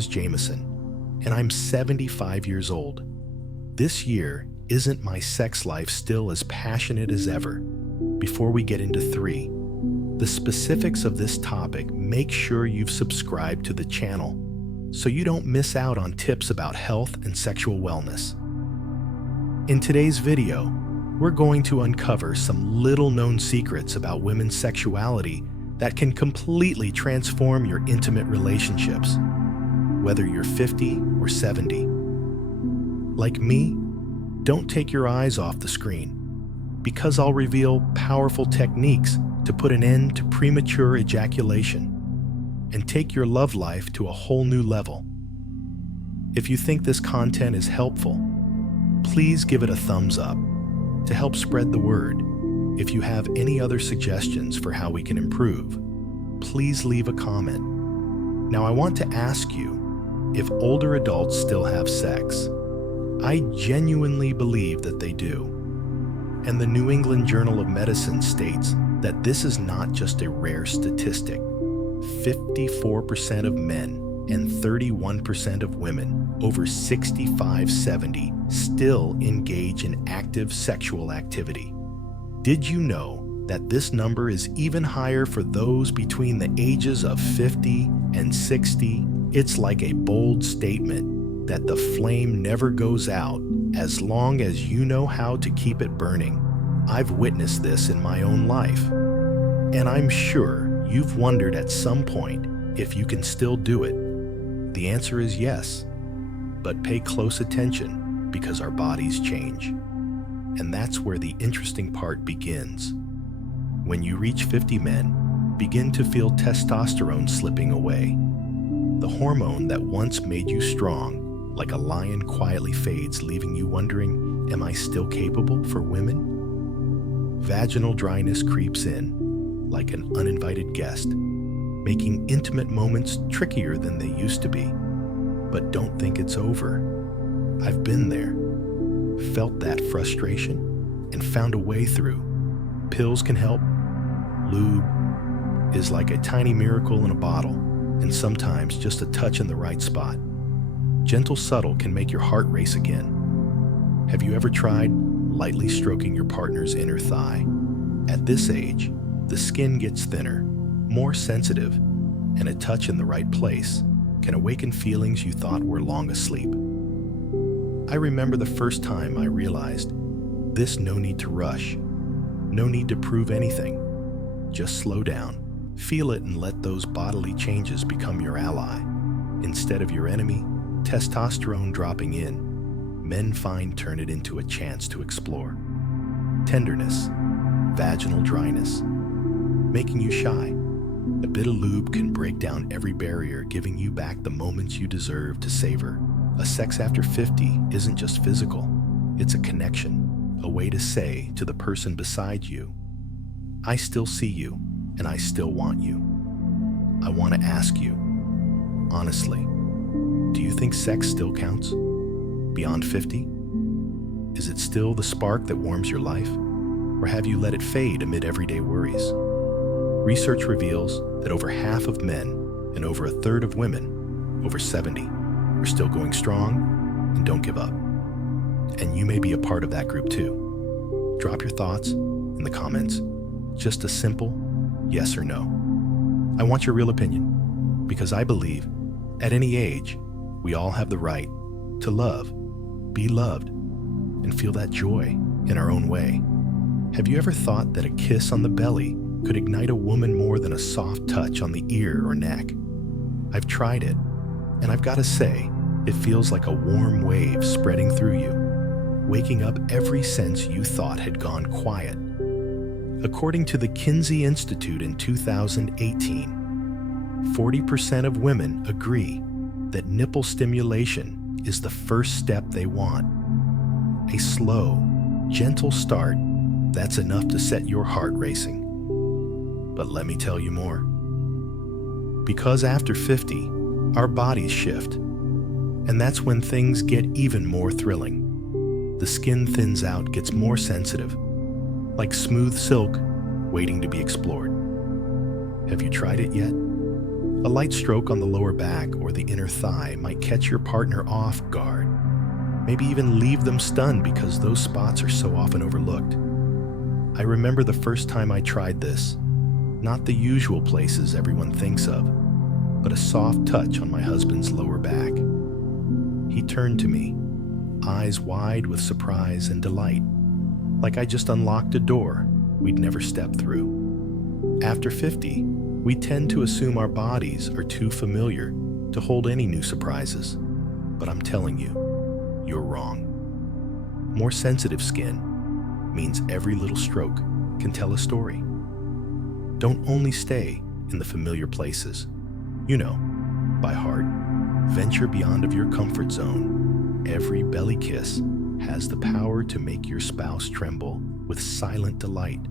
is Jameson, and I'm 75 years old. This year isn't my sex life still as passionate as ever. Before we get into the specifics of this topic, make sure you've subscribed to the channel so you don't miss out on tips about health and sexual wellness. In today's video, we're going to uncover some little-known secrets about women's sexuality that can completely transform your intimate relationships, whether you're 50 or 70. Like me, don't take your eyes off the screen, because I'll reveal powerful techniques to put an end to premature ejaculation and take your love life to a whole new level. If you think this content is helpful, please give it a thumbs up to help spread the word. If you have any other suggestions for how we can improve, please leave a comment. Now, I want to ask you if older adults still have sex. I genuinely believe that they do. And the New England Journal of Medicine states that this is not just a rare statistic. 54% of men and 31% of women over 65-70 still engage in active sexual activity. Did you know that this number is even higher for those between the ages of 50 and 60? It's like a bold statement that the flame never goes out as long as you know how to keep it burning. I've witnessed this in my own life, and I'm sure you've wondered at some point if you can still do it. The answer is yes, but pay close attention because our bodies change. And that's where the interesting part begins. When you reach 50, men begin to feel testosterone slipping away. The hormone that once made you strong, like a lion, quietly fades, leaving you wondering, am I still capable for women? Vaginal dryness creeps in, like an uninvited guest, making intimate moments trickier than they used to be. But don't think it's over. I've been there, felt that frustration, and found a way through. Pills can help. Lube is like a tiny miracle in a bottle, and sometimes just a touch in the right spot. Gentle subtle can make your heart race again. Have you ever tried lightly stroking your partner's inner thigh? At this age, the skin gets thinner, more sensitive, and a touch in the right place can awaken feelings you thought were long asleep. I remember the first time I realized this: no need to rush, no need to prove anything. Just slow down, feel it, and let those bodily changes become your ally. Instead of your enemy, testosterone dropping in, men turn it into a chance to explore. Tenderness, vaginal dryness, making you shy. A bit of lube can break down every barrier, giving you back the moments you deserve to savor. A sex after 50 isn't just physical, it's a connection, a way to say to the person beside you, I still see you, and I still want you. I want to ask you, honestly, do you think sex still counts? Beyond 50? Is it still the spark that warms your life? Or have you let it fade amid everyday worries? Research reveals that over half of men and over a third of women over 70 are still going strong and don't give up. And you may be a part of that group too. Drop your thoughts in the comments. Just a simple yes or no. I want your real opinion, because I believe at any age, we all have the right to love, be loved, and feel that joy in our own way. Have you ever thought that a kiss on the belly could ignite a woman more than a soft touch on the ear or neck? I've tried it, and I've got to say, it feels like a warm wave spreading through you, waking up every sense you thought had gone quiet. According to the Kinsey Institute in 2018, 40% of women agree that nipple stimulation is the first step they want. A slow, gentle start that's enough to set your heart racing. But let me tell you more. Because after 50, our bodies shift, and that's when things get even more thrilling. The skin thins out, gets more sensitive, like smooth silk waiting to be explored. Have you tried it yet? A light stroke on the lower back or the inner thigh might catch your partner off guard, maybe even leave them stunned because those spots are so often overlooked. I remember the first time I tried this, not the usual places everyone thinks of, but a soft touch on my husband's lower back. He turned to me, eyes wide with surprise and delight, like I just unlocked a door we'd never stepped through. After 50, we tend to assume our bodies are too familiar to hold any new surprises. But I'm telling you, you're wrong. More sensitive skin means every little stroke can tell a story. Don't only stay in the familiar places. You know, by heart, venture beyond of your comfort zone. Every belly kiss has the power to make your spouse tremble with silent delight.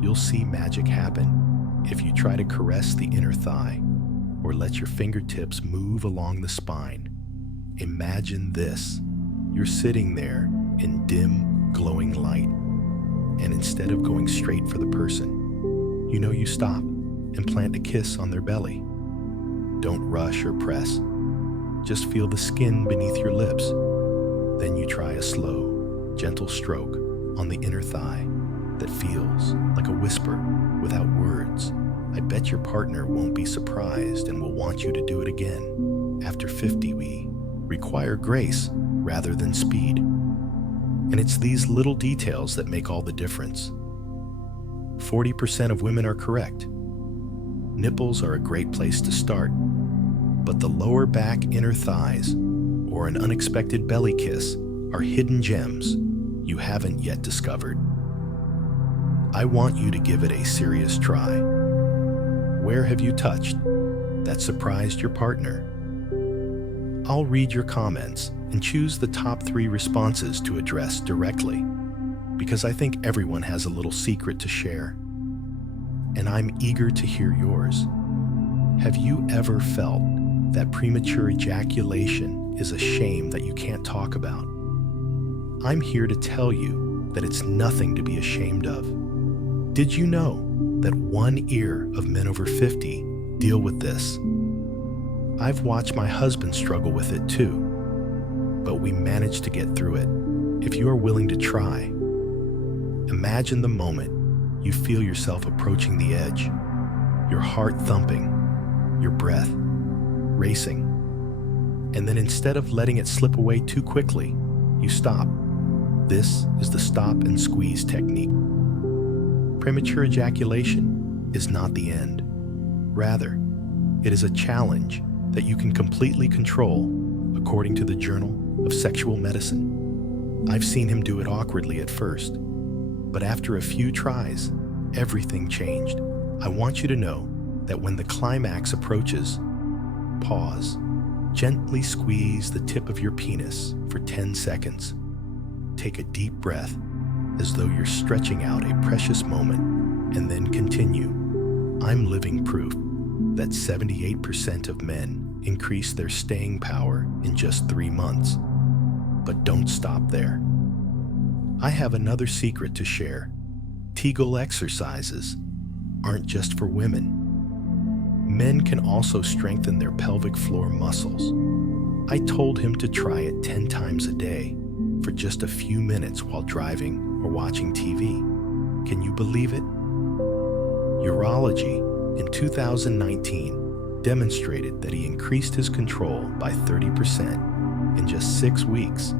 You'll see magic happen if you try to caress the inner thigh or let your fingertips move along the spine. Imagine this. You're sitting there in dim, glowing light, and instead of going straight for the person, you stop and plant a kiss on their belly. Don't rush or press. Just feel the skin beneath your lips. Then you try a slow, gentle stroke on the inner thigh that feels like a whisper without words. I bet your partner won't be surprised and will want you to do it again. After 50, we require grace rather than speed. And it's these little details that make all the difference. 40% of women are correct. Nipples are a great place to start, but the lower back, inner thighs, or an unexpected belly kiss are hidden gems you haven't yet discovered. I want you to give it a serious try. Where have you touched that surprised your partner? I'll read your comments and choose the top 3 responses to address directly, because I think everyone has a little secret to share. And I'm eager to hear yours. Have you ever felt that premature ejaculation is a shame that you can't talk about? I'm here to tell you that it's nothing to be ashamed of. Did you know that 1 ear of men over 50 deal with this? I've watched my husband struggle with it too, but we managed to get through it. If you are willing to try, imagine the moment you feel yourself approaching the edge, your heart thumping, your breath racing, and then instead of letting it slip away too quickly, you stop. This is the stop and squeeze technique. Premature ejaculation is not the end. Rather, it is a challenge that you can completely control according to the Journal of Sexual Medicine. I've seen him do it awkwardly at first, but after a few tries, everything changed. I want you to know that when the climax approaches, pause. Gently squeeze the tip of your penis for 10 seconds. Take a deep breath as though you're stretching out a precious moment, and then continue. I'm living proof that 78% of men increase their staying power in just 3 months. But don't stop there. I have another secret to share. Kegel exercises aren't just for women. Men can also strengthen their pelvic floor muscles. I told him to try it 10 times a day for just a few minutes while driving or watching TV. Can you believe it? Urology in 2019 demonstrated that he increased his control by 30% in just 6 weeks,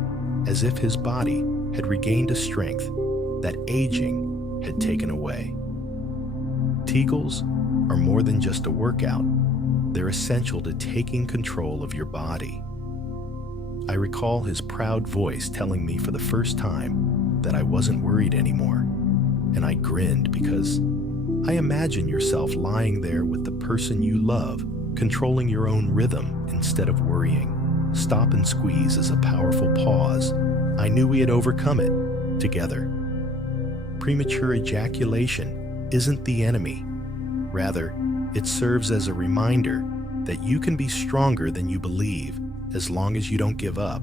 as if his body had regained a strength that aging had taken away. Kegels are more than just a workout. They're essential to taking control of your body. I recall his proud voice telling me for the first time that I wasn't worried anymore, and I grinned because I imagine yourself lying there with the person you love, controlling your own rhythm instead of worrying. Stop and squeeze is a powerful pause. I knew we had overcome it together. Premature ejaculation isn't the enemy. Rather, it serves as a reminder that you can be stronger than you believe as long as you don't give up.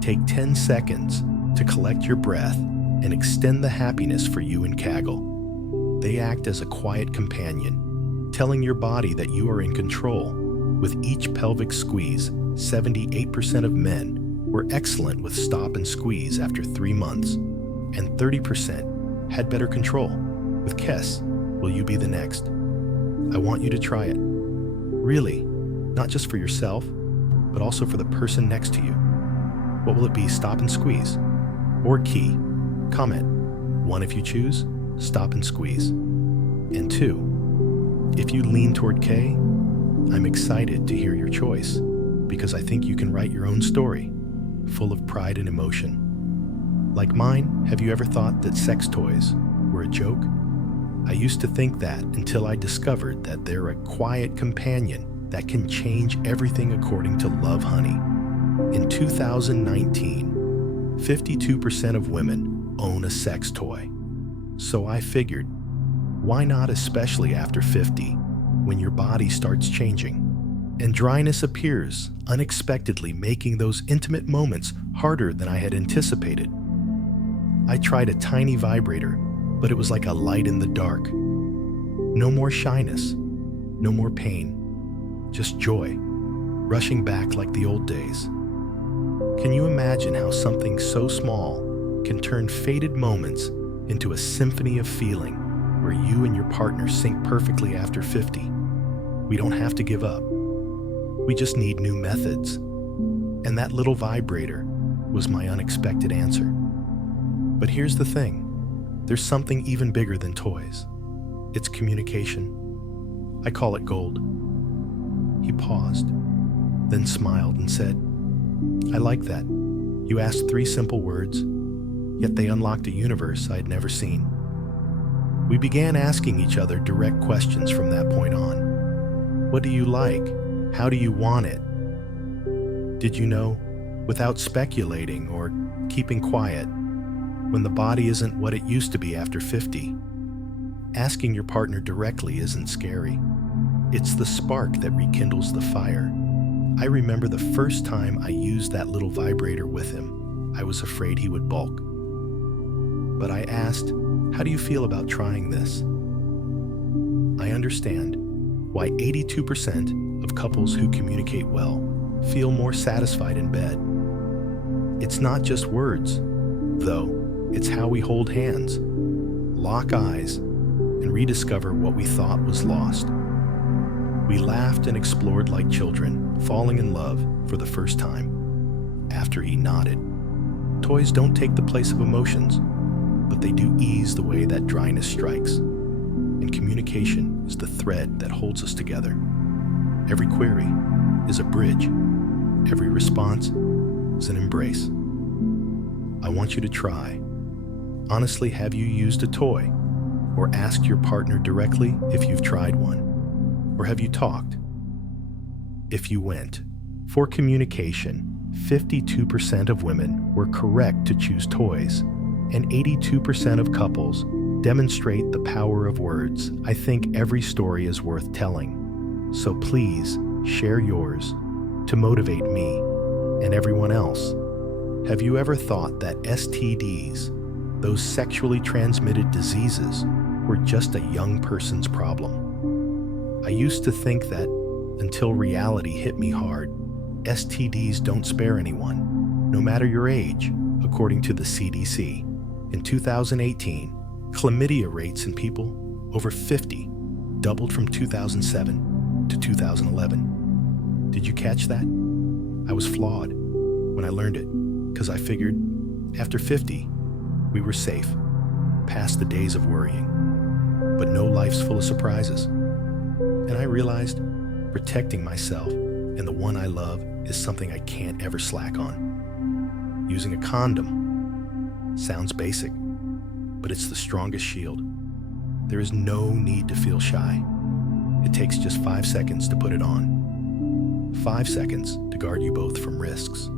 Take 10 seconds to collect your breath and extend the happiness for you and Kegel. They act as a quiet companion, telling your body that you are in control. With each pelvic squeeze, 78% of men were excellent with stop and squeeze after 3 months, and 30% had better control. With Kess, will you be the next? I want you to try it. Really, not just for yourself, but also for the person next to you. What will it be, stop and squeeze? Or key? Comment. 1 if you choose, stop and squeeze. And 2, if you lean toward K, I'm excited to hear your choice, because I think you can write your own story, full of pride and emotion. Like mine, have you ever thought that sex toys were a joke? I used to think that until I discovered that they're a quiet companion that can change everything according to Love Honey. In 2019, 52% of women own a sex toy. So I figured, why not, especially after 50, when your body starts changing and dryness appears unexpectedly, making those intimate moments harder than I had anticipated. I tried a tiny vibrator, but it was like a light in the dark. No more shyness, no more pain, just joy, rushing back like the old days. Can you imagine how something so small can turn faded moments into a symphony of feeling where you and your partner sync perfectly after 50? We don't have to give up. We just need new methods. And that little vibrator was my unexpected answer. But here's the thing. There's something even bigger than toys. It's communication. I call it gold. He paused, then smiled and said, I like that. You asked 3 simple words, yet they unlocked a universe I'd never seen. We began asking each other direct questions from that point on. What do you like? How do you want it? Did you know, without speculating or keeping quiet, when the body isn't what it used to be after 50, asking your partner directly isn't scary. It's the spark that rekindles the fire. I remember the first time I used that little vibrator with him. I was afraid he would balk. But I asked, how do you feel about trying this? I understand why 82% of couples who communicate well feel more satisfied in bed. It's not just words, though. It's how we hold hands, lock eyes, and rediscover what we thought was lost. We laughed and explored like children, falling in love for the first time. After he nodded, toys don't take the place of emotions, but they do ease the way that dryness strikes. And communication is the thread that holds us together. Every query is a bridge. Every response is an embrace. I want you to try. Honestly, have you used a toy? Or asked your partner directly if you've tried one? Or have you talked? If you went for communication, 52% of women were correct to choose toys, and 82% of couples demonstrate the power of words. I think every story is worth telling. So please share yours to motivate me and everyone else. Have you ever thought that STDs, those sexually transmitted diseases, were just a young person's problem? I used to think that until reality hit me hard. STDs don't spare anyone, no matter your age, according to the CDC. In 2018, chlamydia rates in people over 50 doubled from 2007 to 2011. Did you catch that? I was flawed when I learned it, because I figured after 50, we were safe, past the days of worrying. But no life's full of surprises. And I realized protecting myself and the one I love is something I can't ever slack on. Using a condom sounds basic, but it's the strongest shield. There is no need to feel shy. It takes just 5 seconds to put it on. 5 seconds to guard you both from risks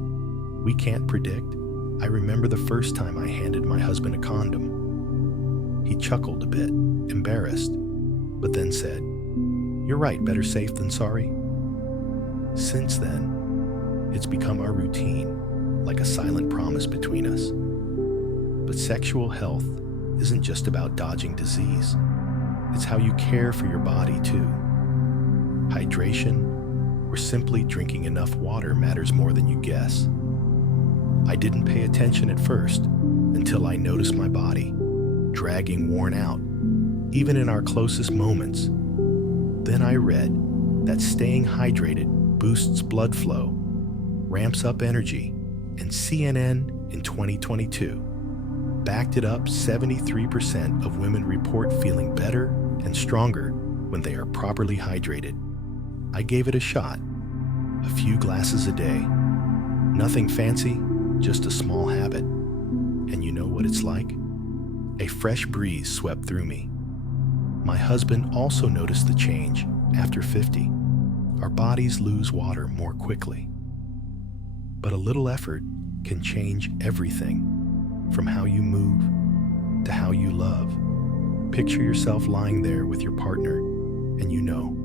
we can't predict. I remember the first time I handed my husband a condom. He chuckled a bit, embarrassed, but then said, "You're right, better safe than sorry." Since then, it's become our routine, like a silent promise between us. But sexual health isn't just about dodging disease. It's how you care for your body, too. hydration, or simply drinking enough water matters more than you guess. I didn't pay attention at first until I noticed my body dragging worn out, even in our closest moments. Then I read that staying hydrated boosts blood flow, ramps up energy, and CNN in 2022 backed it up. 73% of women report feeling better and stronger when they are properly hydrated. I gave it a shot. A few glasses a day. Nothing fancy, just a small habit. And you know what it's like? A fresh breeze swept through me. My husband also noticed the change after 50. Our bodies lose water more quickly. But a little effort can change everything, from how you move to how you love. Picture yourself lying there with your partner, and you know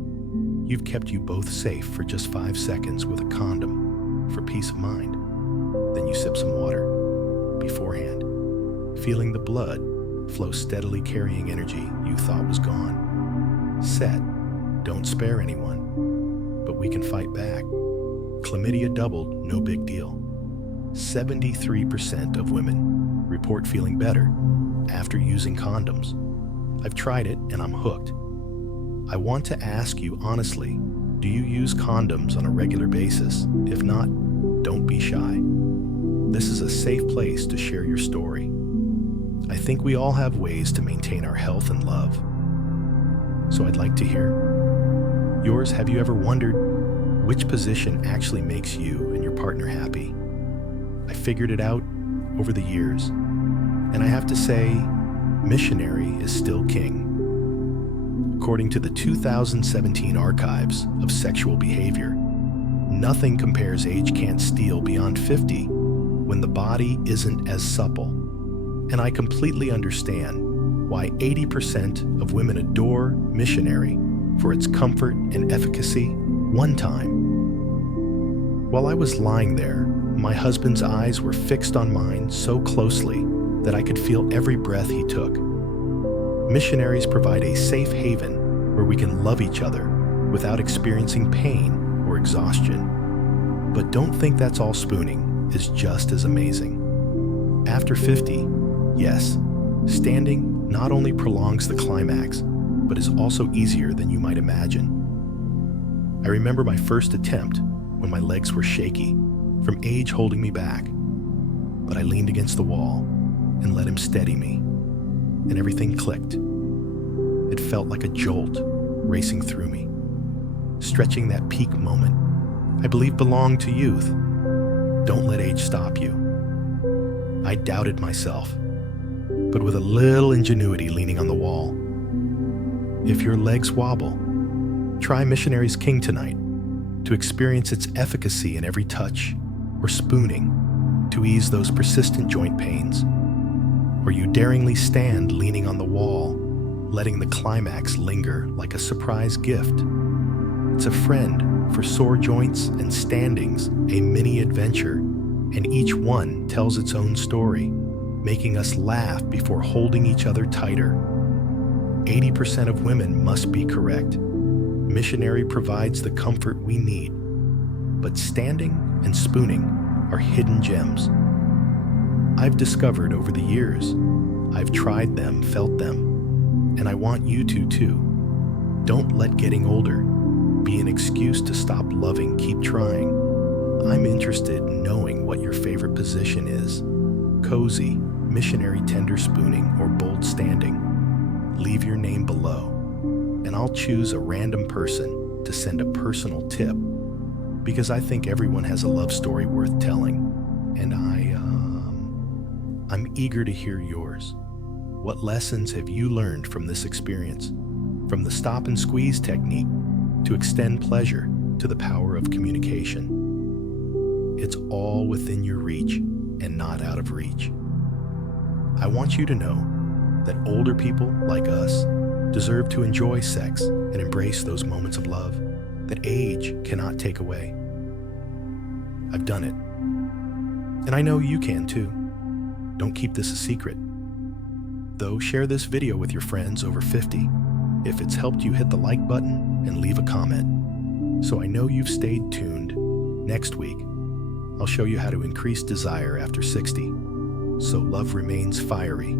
you've kept you both safe for just 5 seconds with a condom for peace of mind. Then you sip some water beforehand, feeling the blood flow steadily, carrying energy you thought was gone. Set, don't spare anyone, but we can fight back. Chlamydia doubled, no big deal. 73% of women report feeling better after using condoms. I've tried it and I'm hooked. I want to ask you honestly, do you use condoms on a regular basis? If not, don't be shy. This is a safe place to share your story. I think we all have ways to maintain our health and love. So I'd like to hear yours. Have you ever wondered which position actually makes you and your partner happy? I figured it out over the years, and I have to say, missionary is still king. According to the 2017 Archives of Sexual Behavior, nothing compares age can't steal beyond 50 when the body isn't as supple. And I completely understand why 80% of women adore missionary for its comfort and efficacy. One time, while I was lying there, my husband's eyes were fixed on mine so closely that I could feel every breath he took. Missionaries provide a safe haven where we can love each other without experiencing pain or exhaustion. But don't think that's all. Spooning is just as amazing. After 50, yes, standing not only prolongs the climax, but is also easier than you might imagine. I remember my first attempt when my legs were shaky from age holding me back, but I leaned against the wall and let him steady me, and everything clicked. It felt like a jolt racing through me, stretching that peak moment I believe belonged to youth. Don't let age stop you. I doubted myself, but with a little ingenuity leaning on the wall. If your legs wobble, try Missionary's King tonight to experience its efficacy in every touch, or spooning to ease those persistent joint pains, or you daringly stand leaning on the wall, letting the climax linger like a surprise gift. It's a friend for sore joints and standings, a mini adventure, and each one tells its own story, making us laugh before holding each other tighter. 80% of women must be correct. Missionary provides the comfort we need, but standing and spooning are hidden gems. I've discovered over the years. I've tried them, felt them, and I want you to too. Don't let getting older be an excuse to stop loving. Keep trying. I'm interested in knowing what your favorite position is. Cozy, missionary tender spooning, or bold standing. Leave your name below, and I'll choose a random person to send a personal tip, because I think everyone has a love story worth telling, and I'm eager to hear yours. What lessons have you learned from this experience? From the stop and squeeze technique to extend pleasure to the power of communication. It's all within your reach and not out of reach. I want you to know that older people like us deserve to enjoy sex and embrace those moments of love that age cannot take away. I've done it, and I know you can too. Don't keep this a secret. Though, share this video with your friends over 50. If it's helped you, hit the like button and leave a comment. So I know you've stayed tuned. Next week, I'll show you how to increase desire after 60, so love remains fiery.